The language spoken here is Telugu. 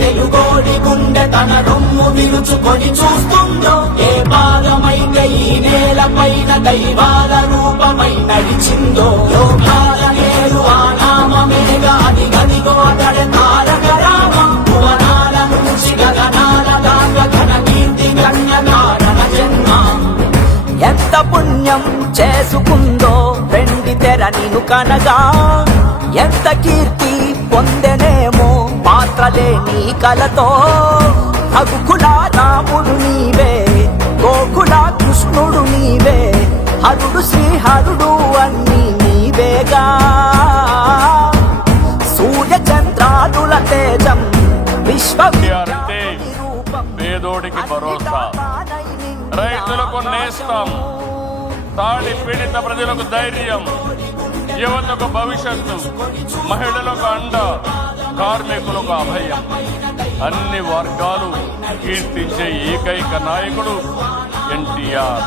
తెలుగోడి గుండె తన రొమ్ము విరుచుకొని చూస్తుందో, ఏ భాగమైతే ఈ నేల పైన దైవాల రూపమై నడిచిందో, లోకాల నేరు ఆ నామమేగా అది గదిగో అతడి తారక రామం. భువనాల నుంచి గగనాల దాకా ఘన కీర్తి గణ్య కారణ జన్మ. ఎంత పుణ్యం చేసుకుందో వెండి తెర నిను కనగా, ఎంత కీర్తి పొందెనేమో పాత్రలే నీ కలతో. రఘుకుల రాముడు నీవే, గోకుల కృష్ణుడు నీవే, హరుడు శ్రీహరుడు అన్నీ నీవేగా. సూర్య చంద్రాదుల తేజం విశ్వవిద్యార్థి రూపం, పేదోడికి భరోసా, రైతులకు నేస్తం, తాడి పీడిత ప్రజలకు ధైర్యం, యువతకు భవిష్యత్తు, మహిళలకు అండ, కార్మికులకు అభయం. అన్ని వర్గాలు కీర్తించే ఏకైక నాయకుడు ఎన్టీఆర్.